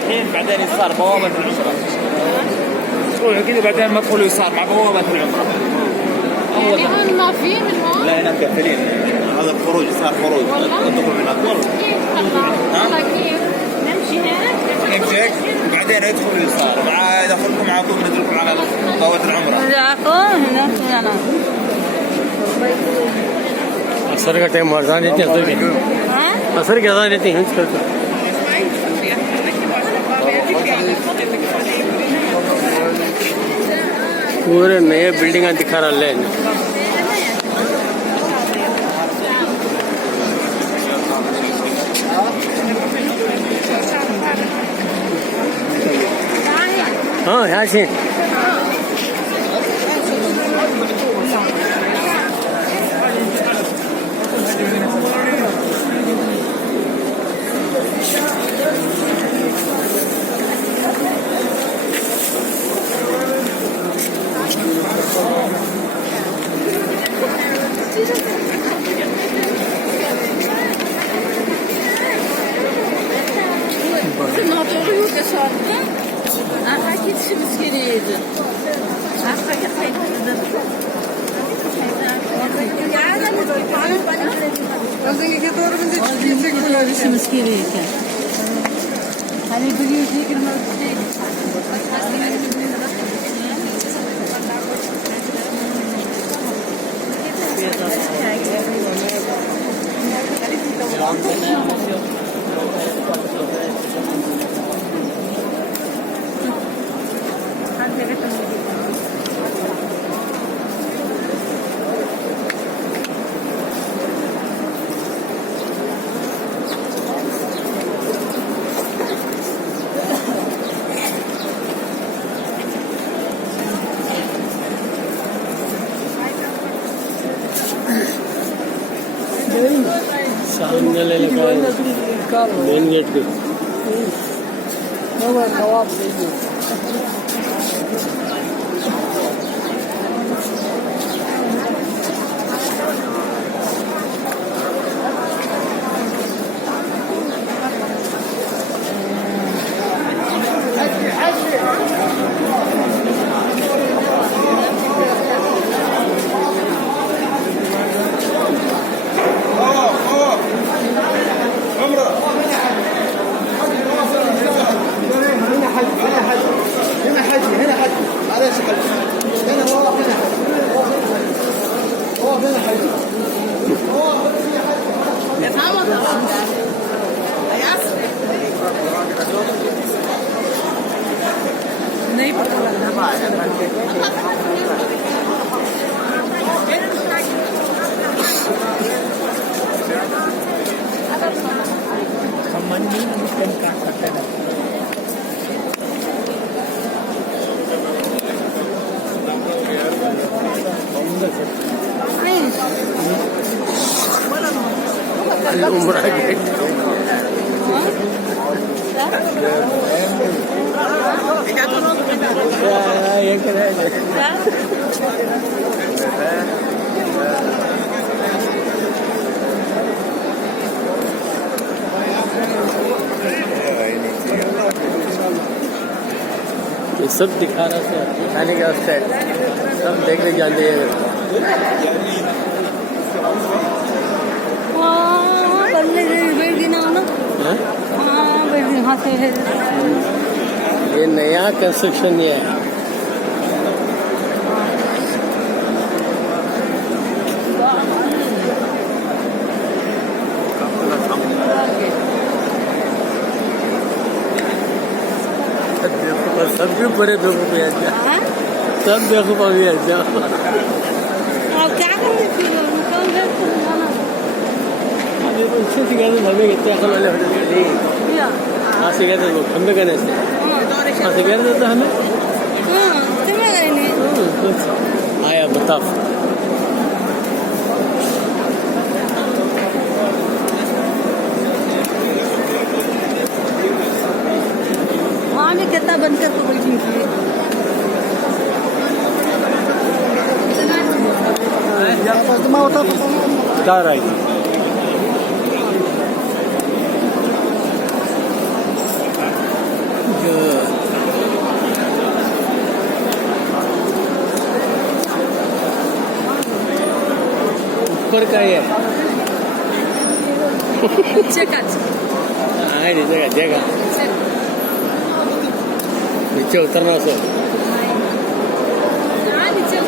الحين بعدين يسار بوابة العمرة. تروح كذا بعدين مدخل يسار مع بوابة العمرة. يعني هون ما في من هون؟ لا هناك قافلين. هذا الخروج صار خروج. الدخول من هناك. كيف والله كيف؟ نمشي هيك؟ نمشي هيك بعدين يدخل يسار مع يدخلكم على طول ندخلكم على بوابة العمرة. असर का टाइम मर्दान देते हैं असर के अजान देते हैं पूरे नए बिल्डिंग दिखा रहा है हाँ यहाँ से Motoru yok ya sordu. Aha gitişimiz gereğiydi. Aslında kayıtlıdır. Gitişimiz gereğiydi. Hani biliyorsun ki सामने ले लगा मेन गेट पे जवाब दीजिए नहीं पता लगना الأمراء ये सब दिखा रहा था दिखाने के वास्ते सब देखने जाते हैं ये नया कंस्ट्रक्शन ये है सब भी बड़े बेवकूफ है सब बेवकूफ अभी है क्या अभी उनसे सिखाते हमें कितने अकल वाले होते हाँ सिखाते वो खम्बे करने से हाँ सिखाते तो हमें आया बताओ वहाँ भी कितना बनकर तो बैठी थी जा रहा है ऊपर का ही है नीचे का हाँ नीचे का जगह नीचे उतरना सो हाँ नीचे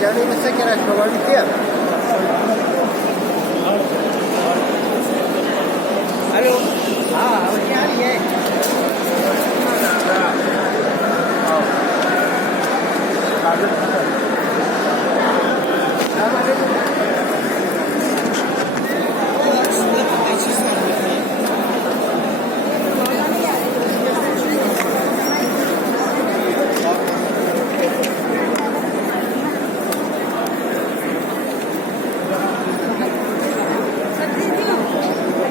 जाने में से क्या प्रभावित किया हेलो हाँ आ रही है